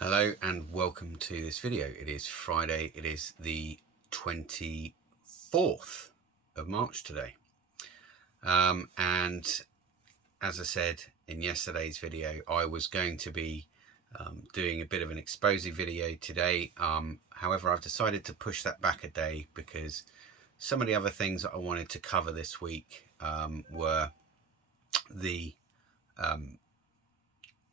Hello and welcome to this video. It is Friday. It is the 24th of March today. And as I said in yesterday's video, I was going to be doing a bit of an exposé video today. However, I've decided to push that back a day because some of the other things that I wanted to cover this week were the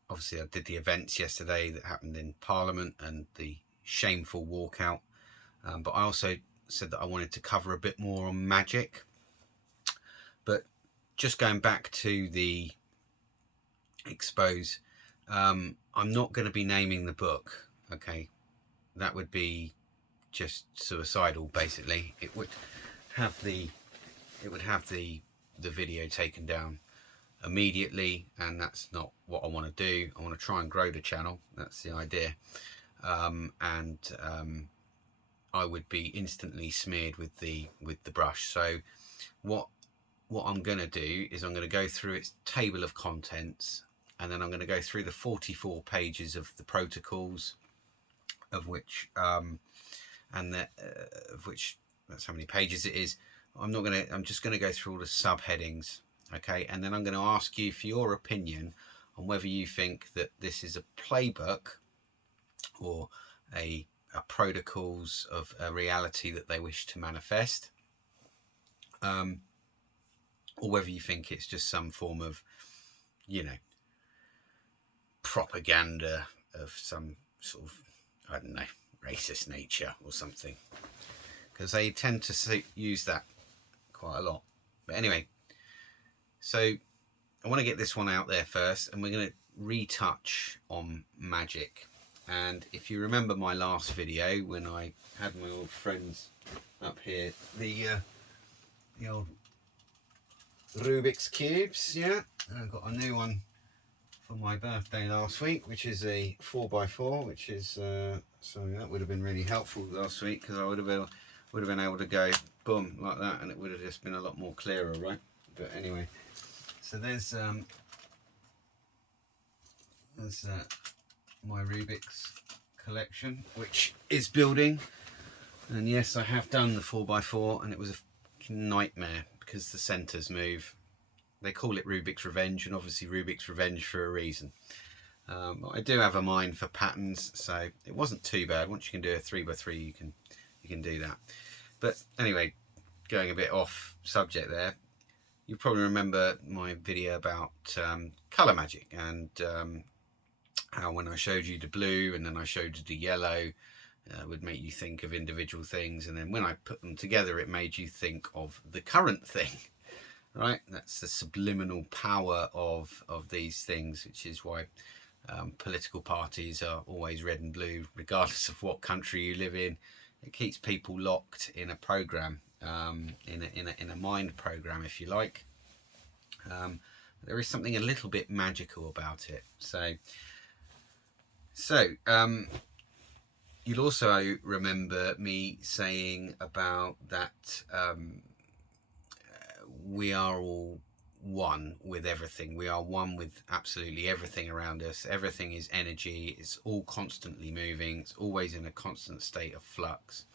obviously I did the events yesterday that happened in Parliament and the shameful walkout, but I also said that I wanted to cover a bit more on Magick. But just going back to the expose, I'm not going to be naming the book. Okay, that would be just suicidal. Basically, it would have the video taken down immediately, and that's not what I want to do. I want to try and grow the channel. That's the idea. I would be instantly smeared with the brush. So what I'm going to do is I'm going to go through its table of contents, and then I'm going to go through the 44 pages of the protocols, of which that's how many pages it is. I'm just going to go through all the subheadings. Okay, and then I'm going to ask you for your opinion on whether you think that this is a playbook or a protocols of a reality that they wish to manifest, or whether you think it's just some form of, propaganda of some sort of, I don't know, racist nature or something, because they tend to use that quite a lot. But anyway, so I want to get this one out there first, and we're going to retouch on Magick. And if you remember my last video when I had my old friends up here, the old Rubik's cubes, yeah, and I got a new one for my birthday last week, which is a 4x4, which is so that would have been really helpful last week, because I would have been able to go boom like that, and it would have just been a lot more clearer, right? But anyway, so there's my Rubik's collection, which is building. And yes, I have done the 4x4, and it was a nightmare because the centers move. They call it Rubik's Revenge, and obviously Rubik's Revenge for a reason. I do have a mind for patterns, so it wasn't too bad. Once you can do a 3x3, you can do that. But anyway, going a bit off subject there, you probably remember my video about colour magic, and how when I showed you the blue and then I showed you the yellow, would make you think of individual things, and then when I put them together it made you think of the current thing, right? That's the subliminal power of these things, which is why political parties are always red and blue regardless of what country you live in. It keeps people locked in a program, in a mind program, if you like. There is something a little bit magical about it. So you'll also remember me saying about that we are all one with everything. We are one with absolutely everything around us. Everything is energy. It's all constantly moving. It's always in a constant state of flux.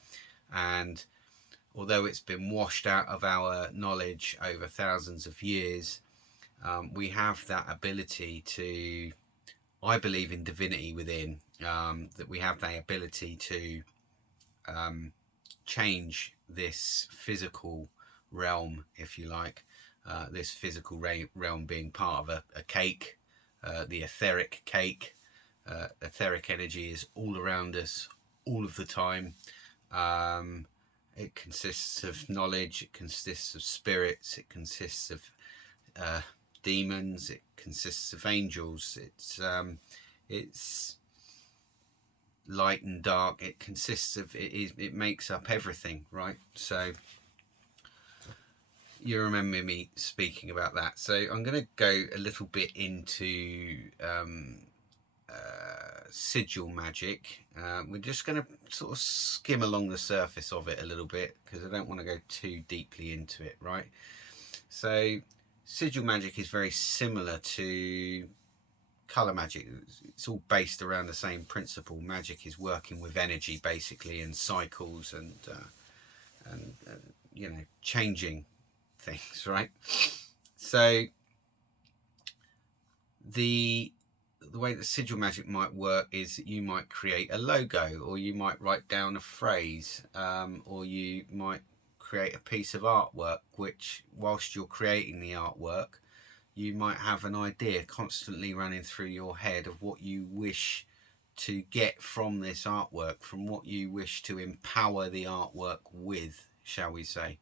And although it's been washed out of our knowledge over thousands of years, we have that ability to, I believe in divinity within, that we have the ability to change this physical realm, if you like, this physical realm being part of a cake, the etheric cake. Etheric energy is all around us all of the time. It consists of knowledge, it consists of spirits, it consists of demons, it consists of angels, it's light and dark, it consists of, it makes up everything, right? So you remember me speaking about that. So I'm going to go a little bit into sigil magic. We're just going to sort of skim along the surface of it a little bit because I don't want to go too deeply into it, right? So sigil magic is very similar to colour magic, it's all based around the same principle. Magic is working with energy basically, and cycles, and you know, changing things, right? So the way that sigil magic might work is that you might create a logo, or you might write down a phrase, or you might create a piece of artwork, which whilst you're creating the artwork, you might have an idea constantly running through your head of what you wish to get from this artwork, from what you wish to empower the artwork with, shall we say.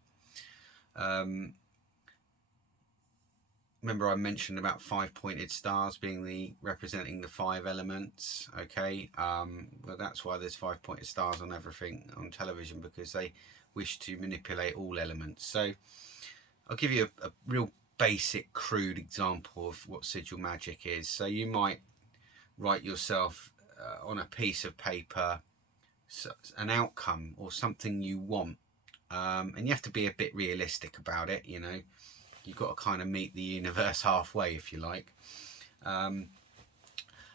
Remember I mentioned about 5-pointed stars being representing the 5 elements, okay? Well, that's why there's 5-pointed stars on everything on television, because they wish to manipulate all elements. So I'll give you a real basic, crude example of what sigil magic is. So you might write yourself on a piece of paper an outcome or something you want, and you have to be a bit realistic about it, you know. You've got to kind of meet the universe halfway, if you like. And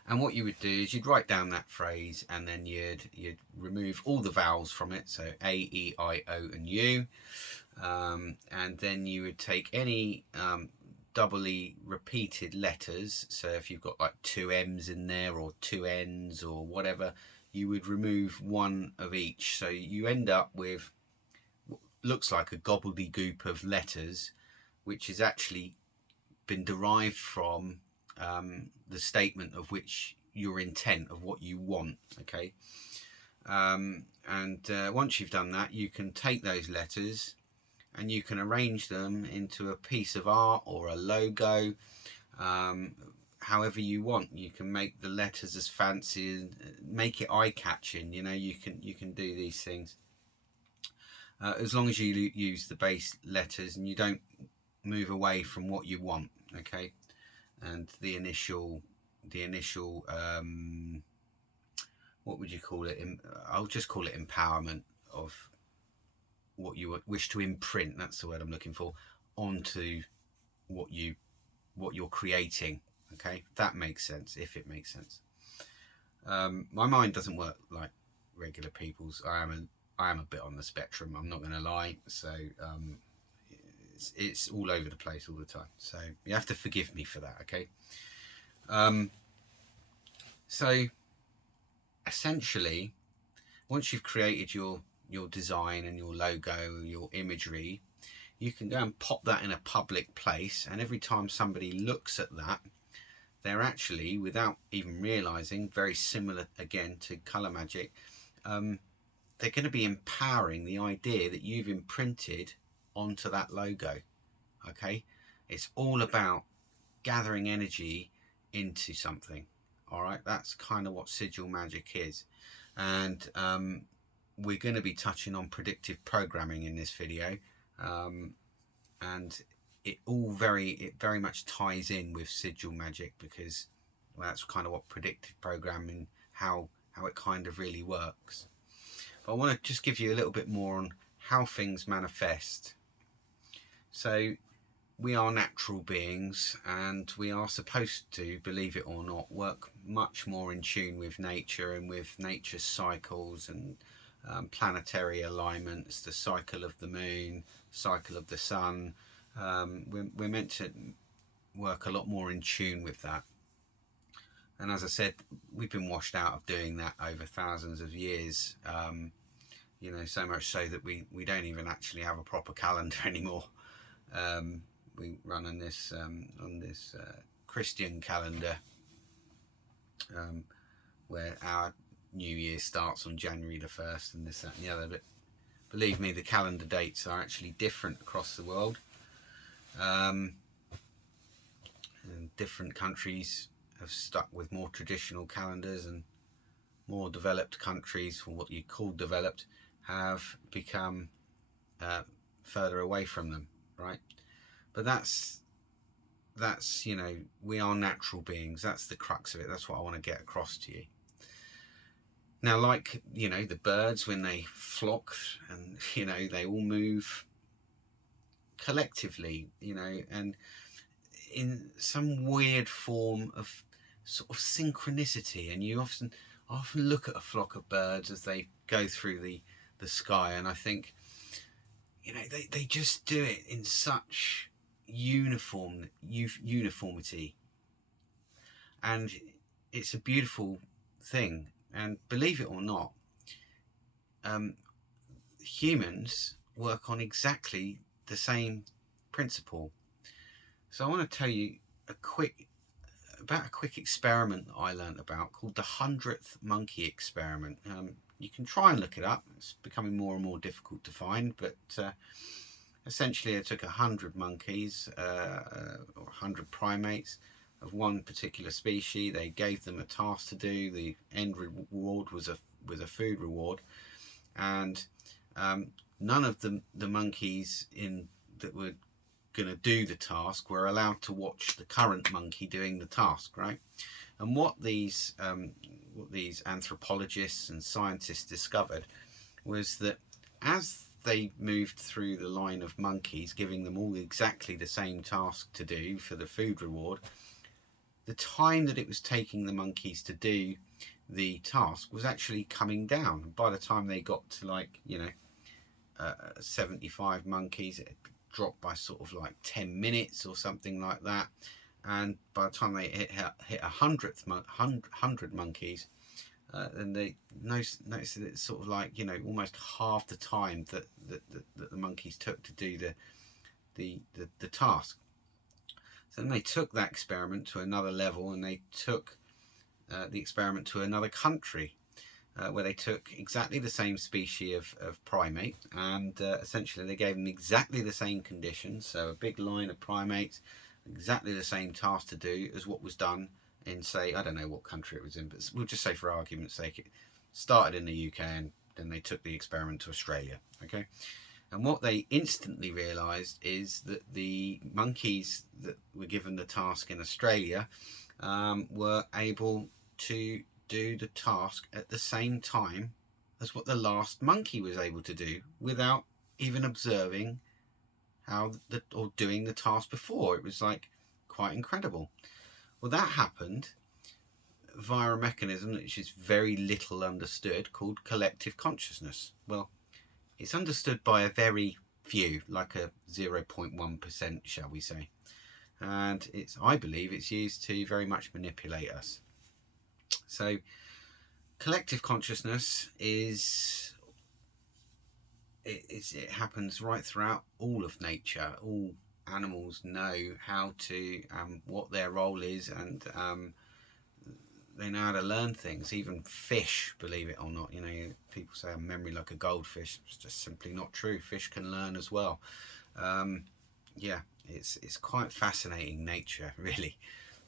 what you would do is you'd write down that phrase, and then you'd remove all the vowels from it, so A, E, I, O and U, and then you would take any doubly repeated letters, so if you've got like 2 M's in there or 2 N's or whatever, you would remove one of each, so you end up with what looks like a gobbledygook of letters, which has actually been derived from the statement of which your intent of what you want, okay? Once you've done that, you can take those letters and you can arrange them into a piece of art or a logo, however you want. You can make the letters as fancy, make it eye-catching, you know. You can do these things as long as you use the base letters and you don't move away from what you want, okay? And the initial what would you call it? I'll just call it empowerment of what you wish to imprint, that's the word I'm looking for, onto what you're creating, okay? That makes sense, if it makes sense. My mind doesn't work like regular people's. I am a bit on the spectrum, I'm not going to lie, so it's all over the place all the time, so you have to forgive me for that, okay? So essentially, once you've created your design and your logo, your imagery, you can go and pop that in a public place, and every time somebody looks at that, they're actually, without even realizing, very similar again to colour magic, they're going to be empowering the idea that you've imprinted onto that logo, okay? It's all about gathering energy into something, all right? That's kind of what sigil magic is. And we're going to be touching on predictive programming in this video, and it very much ties in with sigil magic, because well, that's kind of what predictive programming, how it kind of really works. But I want to just give you a little bit more on how things manifest. So we are natural beings, and we are supposed to, believe it or not, work much more in tune with nature and with nature's cycles and planetary alignments, the cycle of the moon, cycle of the sun. We're meant to work a lot more in tune with that. And as I said, we've been washed out of doing that over thousands of years. You know, so much so that we don't even actually have a proper calendar anymore. We run on this Christian calendar, where our New Year starts on January the 1st and this, that and the other. But believe me, the calendar dates are actually different across the world. And different countries have stuck with more traditional calendars, and more developed countries, or what you call developed, have become further away from them, right? But that's you know, we are natural beings. That's the crux of it. That's what I want to get across to you. Now, like, you know, the birds, when they flock, and you know, they all move collectively, you know, and in some weird form of sort of synchronicity, and you often look at a flock of birds as they go through the sky, and I think, you know, they just do it in such uniformity, and it's a beautiful thing. And believe it or not, humans work on exactly the same principle. So I want to tell you about a quick experiment that I learned about called the 100th monkey experiment. You can try and look it up. It's becoming more and more difficult to find, but essentially I took 100 monkeys, or 100 primates of one particular species. They gave them a task to do. The end reward was a food reward, and none of the monkeys that were going to do the task were allowed to watch the current monkey doing the task, right? And what these anthropologists and scientists discovered was that as they moved through the line of monkeys, giving them all exactly the same task to do for the food reward, the time that it was taking the monkeys to do the task was actually coming down. By the time they got to, like, 75 monkeys, it dropped by sort of like 10 minutes or something like that. And by the time they hit 100 monkeys, and they noticed that it's sort of like, almost half the time that the monkeys took to do the task. So then they took that experiment to another level, and they took the experiment to another country, where they took exactly the same species of primate, and essentially they gave them exactly the same conditions. So a big line of primates, exactly the same task to do as what was done in, say, I don't know what country it was in, but we'll just say for argument's sake it started in the UK, and then they took the experiment to Australia. Okay, and what they instantly realized is that the monkeys that were given the task in Australia were able to do the task at the same time as what the last monkey was able to do, without even observing or doing the task before. It was like quite incredible. Well, that happened via a mechanism which is very little understood, called collective consciousness. Well, it's understood by a very few, like a 0.1%, shall we say. And I believe it's used to very much manipulate us. So collective consciousness it happens right throughout all of nature. All animals know how to, what their role is, and they know how to learn things. Even fish, believe it or not, people say a memory like a goldfish. It's just simply not true. Fish can learn as well. Yeah, it's quite fascinating, nature, really.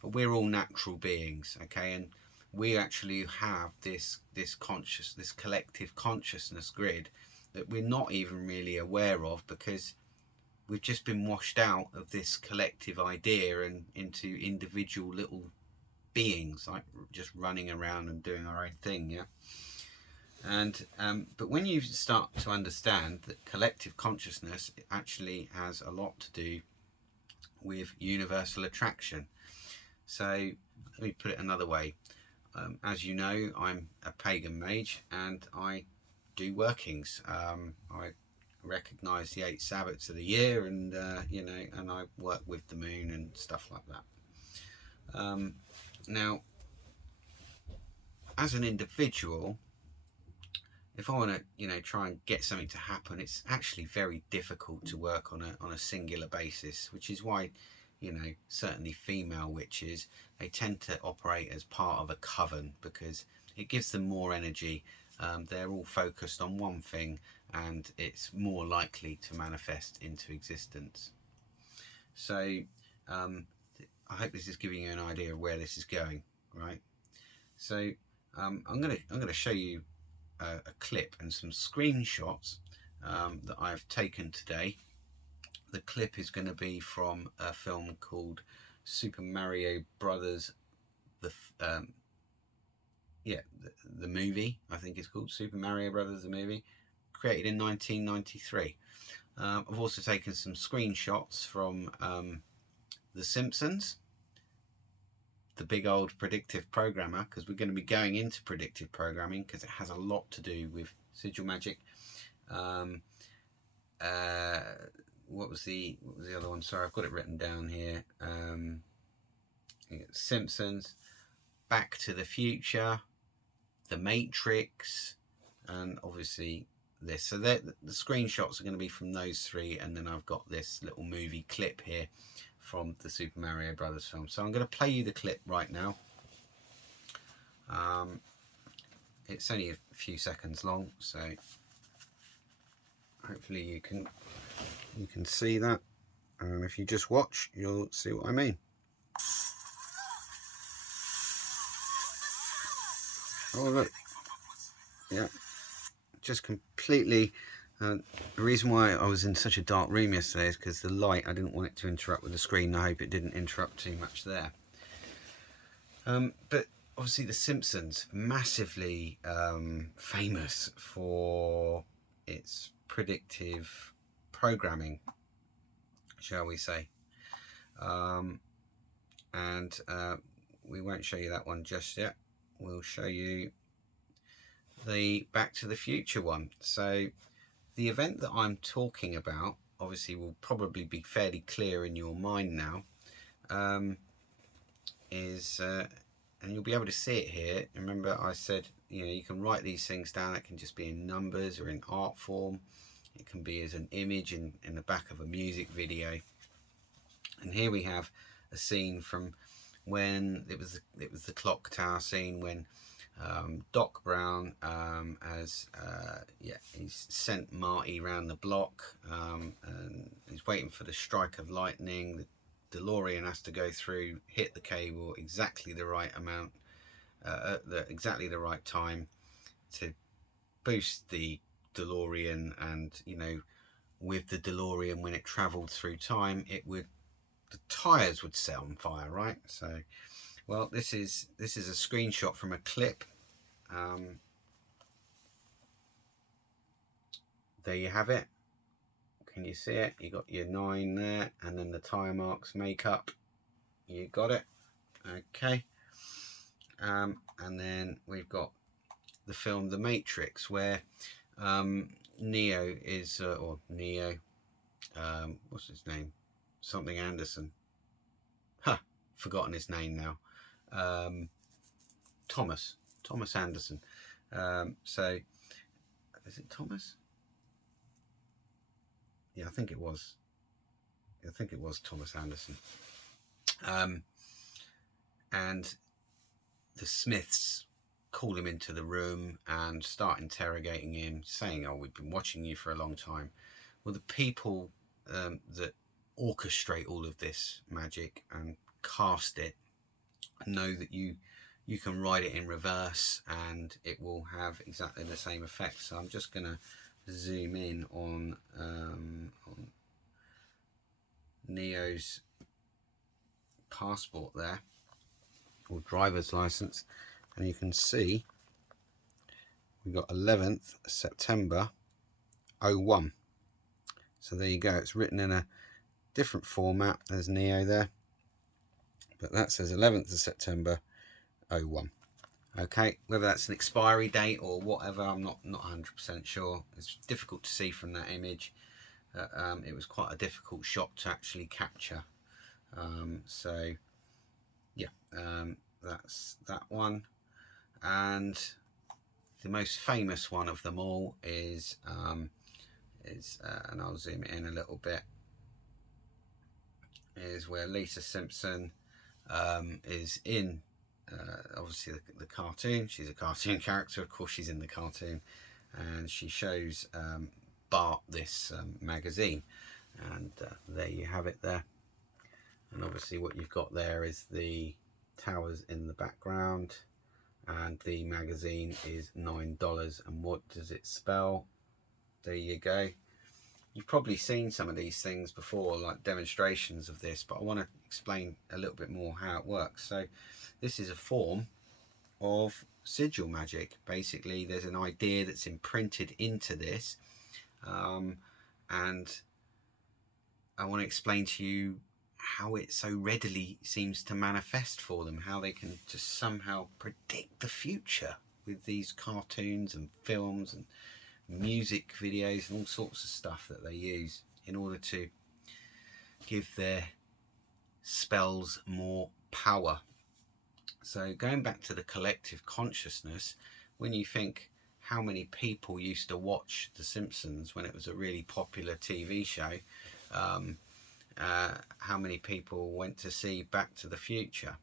But we're all natural beings, okay, and we actually have this collective consciousness grid that we're not even really aware of, because we've just been washed out of this collective idea and into individual little beings, like just running around and doing our own thing. Yeah. And but when you start to understand that collective consciousness actually has a lot to do with universal attraction. So let me put it another way. As you know, I'm a pagan mage, and I do workings. I recognise the 8 Sabbats of the year, and and I work with the moon and stuff like that. Now, as an individual, if I want to, try and get something to happen, it's actually very difficult to work on a singular basis, which is why, certainly female witches, they tend to operate as part of a coven, because it gives them more energy. They're all focused on one thing, and it's more likely to manifest into existence. So I hope this is giving you an idea of where this is going, right? So I'm gonna show you a clip and some screenshots that I've taken today. The clip is going to be from a film called Super Mario Brothers, the movie, I think it's called Super Mario Brothers the movie, created in 1993. I've also taken some screenshots from The Simpsons, the big old predictive programmer, because we're going to be going into predictive programming because it has a lot to do with Sigil Magic. What was the other one? Sorry, I've got it written down here. Simpsons, Back to the Future, The Matrix, and obviously this. So the screenshots are going to be from those three, and then I've got this little movie clip here from the Super Mario Brothers film. So I'm going to play you the clip right now. It's only a few seconds long, so hopefully you can see that, and if you just watch, you'll see what I mean. Oh look, yeah, just completely. The reason why I was in such a dark room yesterday is because the light, I didn't want it to interrupt with the screen. I hope it didn't interrupt too much there. But obviously The Simpsons, massively famous for its predictive programming, shall we say. And we won't show you that one just yet. We'll show you the Back to the Future one. So the event that I'm talking about obviously will probably be fairly clear in your mind now, and you'll be able to see it here. Remember I said, you know, you can write these things down. It can just be in numbers or in art form. It can be as an image in the back of a music video. And here we have a scene from when it was the clock tower scene, when Doc Brown he's sent Marty around the block, and he's waiting for the strike of lightning. The DeLorean has to go through, hit the cable exactly the right amount, exactly the right time to boost the DeLorean. And you know, with the DeLorean, when it travelled through time, the tires would set on fire, right? So, well, this is a screenshot from a clip. There you have it. Can you see it? You got your 9 there, and then the tire marks make up. You got it. Okay. And then we've got the film The Matrix, where Neo is what's his name? Something Anderson. Forgotten his name now. Thomas Anderson. So is it Thomas? Yeah, I think it was Thomas Anderson. And the Smiths call him into the room and start interrogating him, saying, "Oh, we've been watching you for a long time." Well, the people that orchestrate all of this magic and cast it know that you can write it in reverse and it will have exactly the same effect. So I'm just going to zoom in on Neo's passport there, or driver's license, and you can see we've got 11th September 01. So there you go, it's written in a different format. There's Neo there, but that says 11th of September 01. Okay, whether that's an expiry date or whatever, I'm not 100% sure. It's difficult to see from that image. It was quite a difficult shot to actually capture. So yeah, that's that one. And the most famous one of them all is and I'll zoom it in a little bit, is where Lisa Simpson is in obviously the cartoon. She's a cartoon character, of course she's in the cartoon, and she shows Bart this magazine, and there you have it there. And obviously what you've got there is the towers in the background, and the magazine is $9. And what does it spell? There you go. You've probably seen some of these things before, like demonstrations of this, but I want to explain a little bit more how it works. So this is a form of sigil magic. Basically, there's an idea that's imprinted into this, and I want to explain to you how it so readily seems to manifest for them, how they can just somehow predict the future with these cartoons and films and music videos and all sorts of stuff that they use in order to give their spells more power. So going back to the collective consciousness, when you think how many people used to watch The Simpsons when it was a really popular TV show, how many people went to see Back to the Future.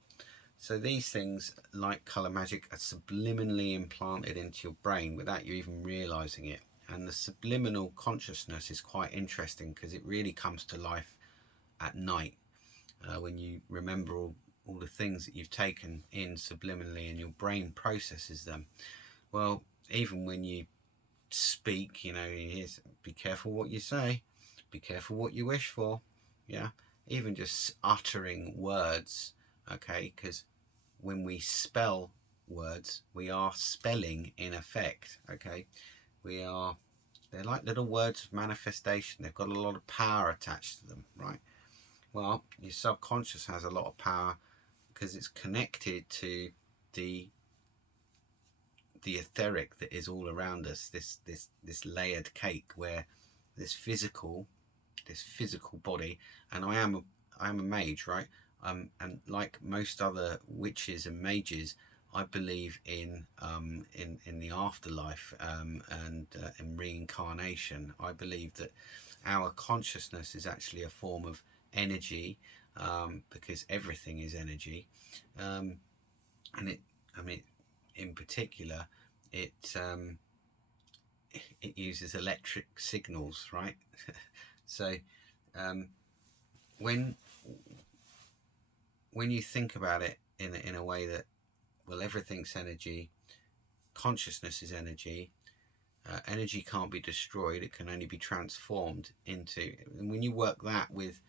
So these things, like colour magic, are subliminally implanted into your brain without you even realising it. And the subliminal consciousness is quite interesting because it really comes to life at night, when you remember all the things that you've taken in subliminally and your brain processes them. Well, even when you speak, you know, be careful what you say, be careful what you wish for. Yeah, even just uttering words, okay, because when we spell words, we are spelling in effect, okay. They're like little words of manifestation. They've got a lot of power attached to them, right? Well, your subconscious has a lot of power because it's connected to the etheric that is all around us, this layered cake, where this physical body, and I am a mage, right? And like most other witches and mages, I believe in the afterlife, and in reincarnation. I believe that our consciousness is actually a form of energy, because everything is energy, and in particular, it uses electric signals, right? So when you think about it in a way that, well, everything's energy, consciousness is energy, energy can't be destroyed, it can only be transformed into, and when you work that with,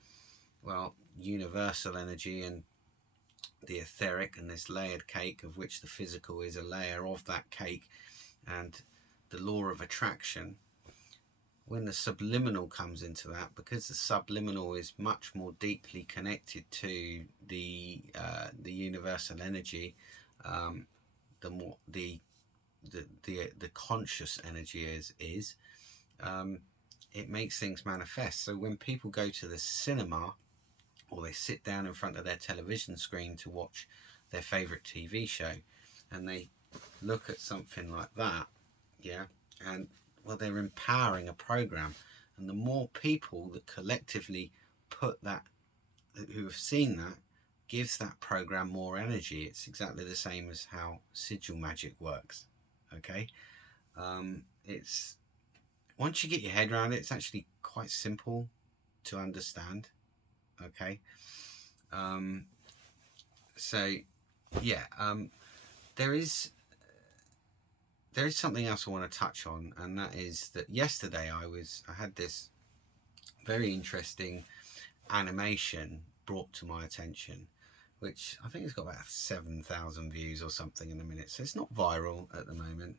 well, universal energy and the etheric and this layered cake, of which the physical is a layer of that cake, and the law of attraction, when the subliminal comes into that, because the subliminal is much more deeply connected to the universal energy, than what the conscious energy is, it makes things manifest. So when people go to the cinema, or they sit down in front of their television screen to watch their favourite TV show, and they look at something like that, yeah, and, well, they're empowering a program. And the more people that collectively put that, who have seen that, gives that program more energy. It's exactly the same as how sigil magic works, okay. It's, once you get your head around it, it's actually quite simple to understand, okay. So yeah, there is something else I want to touch on, and that is that yesterday I had this very interesting animation brought to my attention, which I think has got about 7,000 views or something in a minute, so it's not viral at the moment,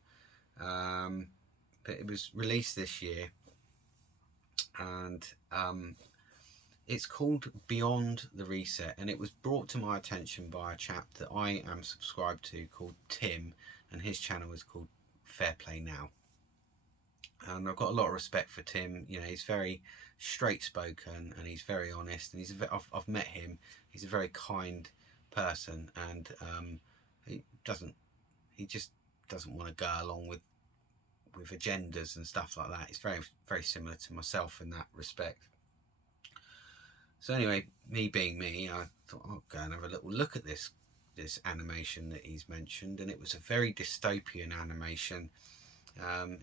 but it was released this year, and it's called Beyond the Reset, and it was brought to my attention by a chap that I am subscribed to called Tim, and his channel is called Fair Play Now. And I've got a lot of respect for Tim. You know, he's very straight spoken and he's very honest, and I've met him. He's a very kind person, and he just doesn't want to go along with agendas and stuff like that. It's very, very similar to myself in that respect. So anyway, me being me, I thought I'll go and have a little look at this animation that he's mentioned, and it was a very dystopian animation.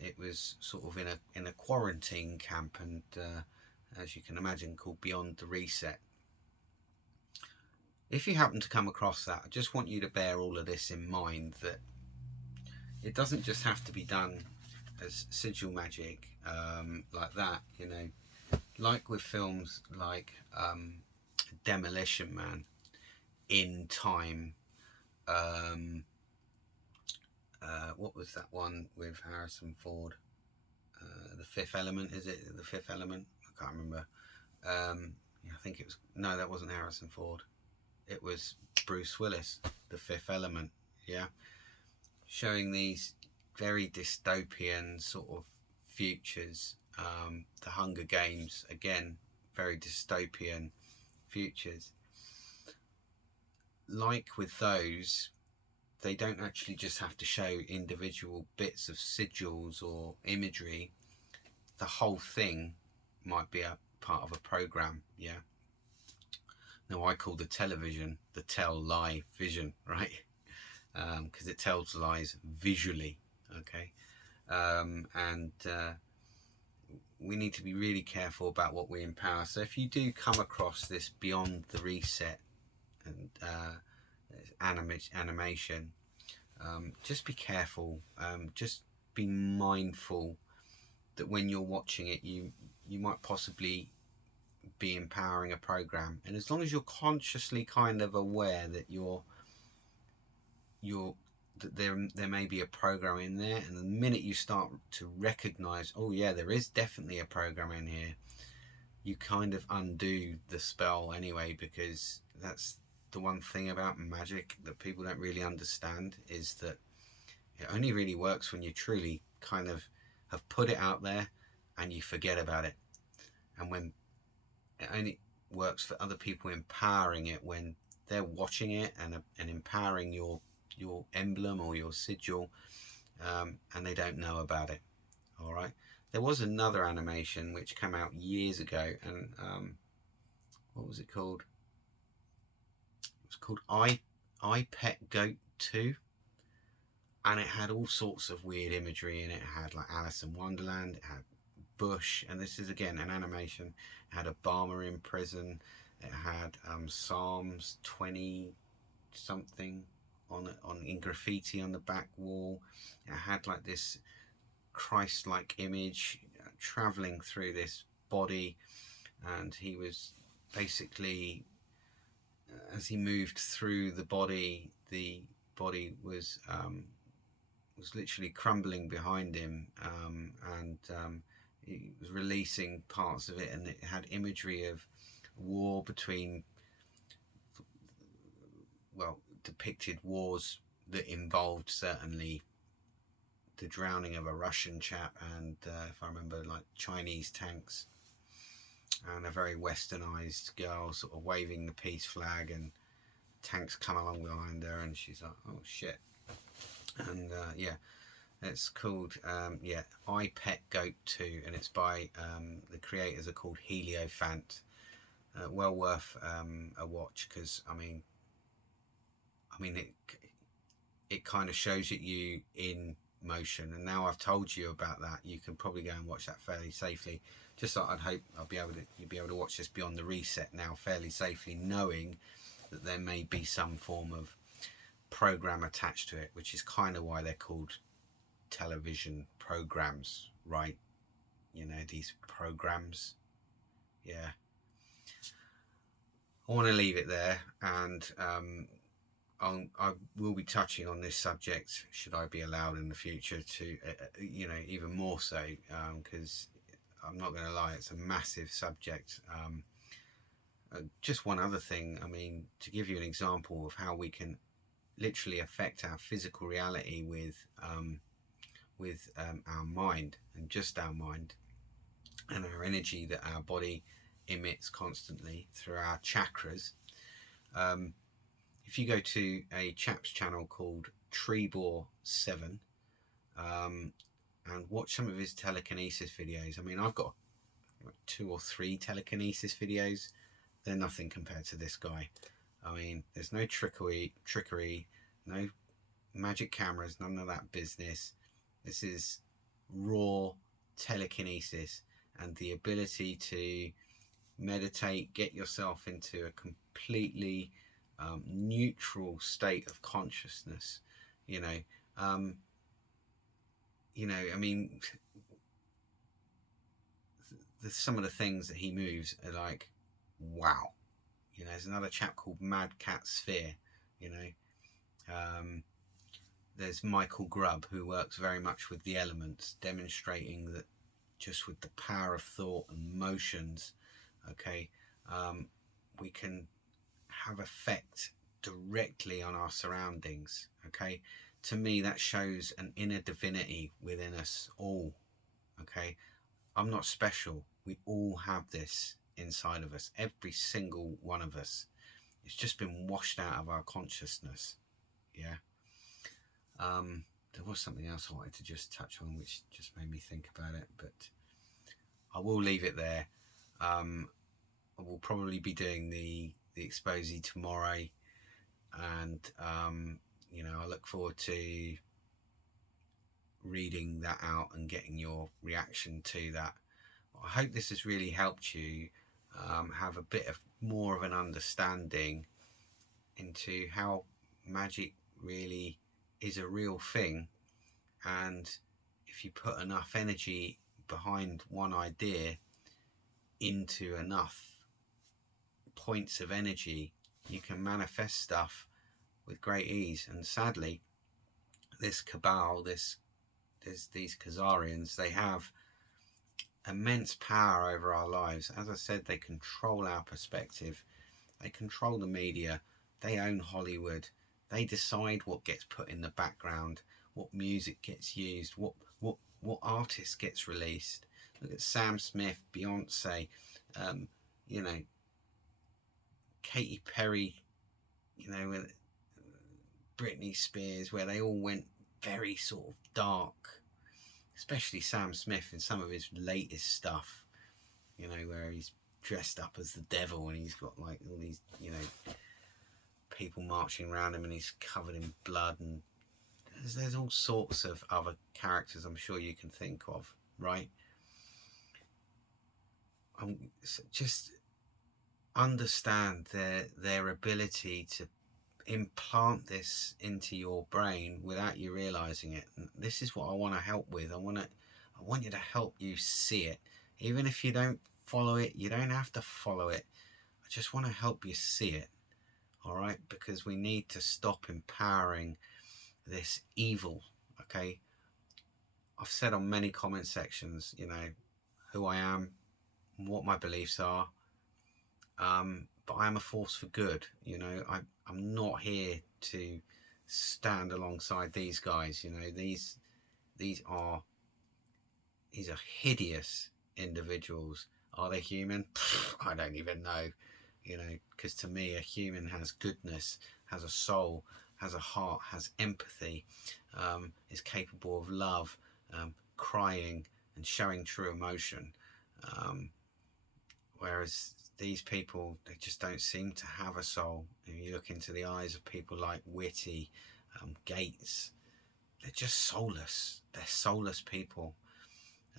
It was sort of in a quarantine camp, and as you can imagine, called Beyond the Reset. If you happen to come across that, I just want you to bear all of this in mind, that it doesn't just have to be done as sigil magic, like that, you know. Like with films like Demolition Man, In Time, what was that one with Harrison Ford? The Fifth Element, is it? The Fifth Element? I can't remember. I think it was, no, that wasn't Harrison Ford. It was Bruce Willis, The Fifth Element. Yeah, showing these very dystopian sort of futures. The Hunger Games, again, very dystopian futures. Like with those, they don't actually just have to show individual bits of sigils or imagery. The whole thing might be a part of a program. Yeah. Now I call the television the tell lie vision, right? Because it tells lies visually. Okay. We need to be really careful about what we empower. So if you do come across this Beyond the Reset and animation, just be careful. Just be mindful that when you're watching it, you might possibly be empowering a program. And as long as you're consciously kind of aware that that there may be a program in there, and the minute you start to recognize, oh yeah, there is definitely a program in here, you kind of undo the spell anyway, because that's the one thing about magic that people don't really understand, is that it only really works when you truly kind of have put it out there and you forget about it. And when it only works for other people empowering it when they're watching it and empowering your emblem or your sigil, and they don't know about it. All right. There was another animation which came out years ago, and what was it called? It was called I Pet Goat 2, and it had all sorts of weird imagery in it. It had like Alice in Wonderland, it had bush, and this is again an animation. It had Obama in prison, it had Psalms 20 something in graffiti on the back wall. It had like this Christ-like image traveling through this body, and he was basically, as he moved through the body was literally crumbling behind him, and he was releasing parts of it, and it had imagery of war between, well, depicted wars that involved certainly the drowning of a Russian chap, and if I remember, like Chinese tanks, and a very westernized girl sort of waving the peace flag, and tanks come along behind her, and she's like, oh shit. And yeah, it's called I Pet Goat 2, and it's by the creators are called Heliofant. Well worth a watch, because I mean it kind of shows it you in motion, and now I've told you about that, you can probably go and watch that fairly safely. Just like I'd hope you'll be able to watch this Beyond the Reset now fairly safely, knowing that there may be some form of program attached to it, which is kind of why they're called television programs, right? You know, these programs. Yeah, I want to leave it there, and I will be touching on this subject, should I be allowed in the future to, you know, even more so, because I'm not going to lie, it's a massive subject. Just one other thing, I mean, to give you an example of how we can literally affect our physical reality with our mind, and just our mind, and our energy that our body emits constantly through our chakras. If you go to a chap's channel called Trebor7 and watch some of his telekinesis videos, I mean, I've got 2 or 3 telekinesis videos. They're nothing compared to this guy. I mean, there's no trickery, no magic cameras, none of that business. This is raw telekinesis, and the ability to meditate, get yourself into a completely neutral state of consciousness. You know, I mean, some of the things that he moves are like, wow. You know, there's another chap called Mad Cat Sphere. You know, there's Michael Grubb, who works very much with the elements, demonstrating that just with the power of thought and motions, okay, we can have effect directly on our surroundings. Okay, to me that shows an inner divinity within us all. Okay, I'm not special. We all have this inside of us, every single one of us. It's just been washed out of our consciousness. Yeah. There was something else I wanted to just touch on, which just made me think about it, but I will leave it there. I will probably be doing the exposé tomorrow, and you know, I look forward to reading that out and getting your reaction to that. I hope this has really helped you have a bit of more of an understanding into how magic really is a real thing, and if you put enough energy behind one idea into enough points of energy, you can manifest stuff with great ease. And sadly, this cabal, these Khazarians, they have immense power over our lives. As I said, they control our perspective, they control the media, they own Hollywood, they decide what gets put in the background, what music gets used, what artist gets released. Look at Sam Smith, Beyonce, you know, Katy Perry, you know, with Britney Spears, where they all went very sort of dark, especially Sam Smith in some of his latest stuff, you know, where he's dressed up as the devil and he's got like all these, you know, people marching around him and he's covered in blood, and there's all sorts of other characters I'm sure you can think of, right? Just understand their ability to implant this into your brain without you realizing it. And this is what I want to help with. I want you to help you see it. Even if you don't follow it, you don't have to follow it. I just want to help you see it. All right, because we need to stop empowering this evil. Okay, I've said on many comment sections, you know, who I am, what my beliefs are, but I am a force for good. You know, I'm not here to stand alongside these guys. You know, these are hideous individuals. Are they human? I don't even know. You know, because to me, a human has goodness, has a soul, has a heart, has empathy, is capable of love, crying and showing true emotion. Whereas these people, they just don't seem to have a soul. If you look into the eyes of people like Whitty, Gates, they're just soulless. They're soulless people.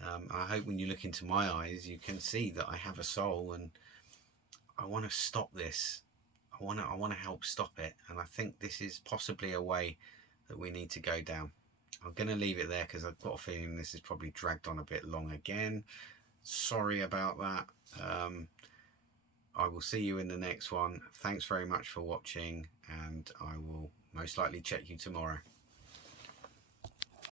I hope when you look into my eyes, you can see that I have a soul, and I want to stop this. I want to help stop it, and I think this is possibly a way that we need to go down. I'm going to leave it there because I've got a feeling this is probably dragged on a bit long again. Sorry about that. I will see you in the next one. Thanks very much for watching, and I will most likely check you tomorrow.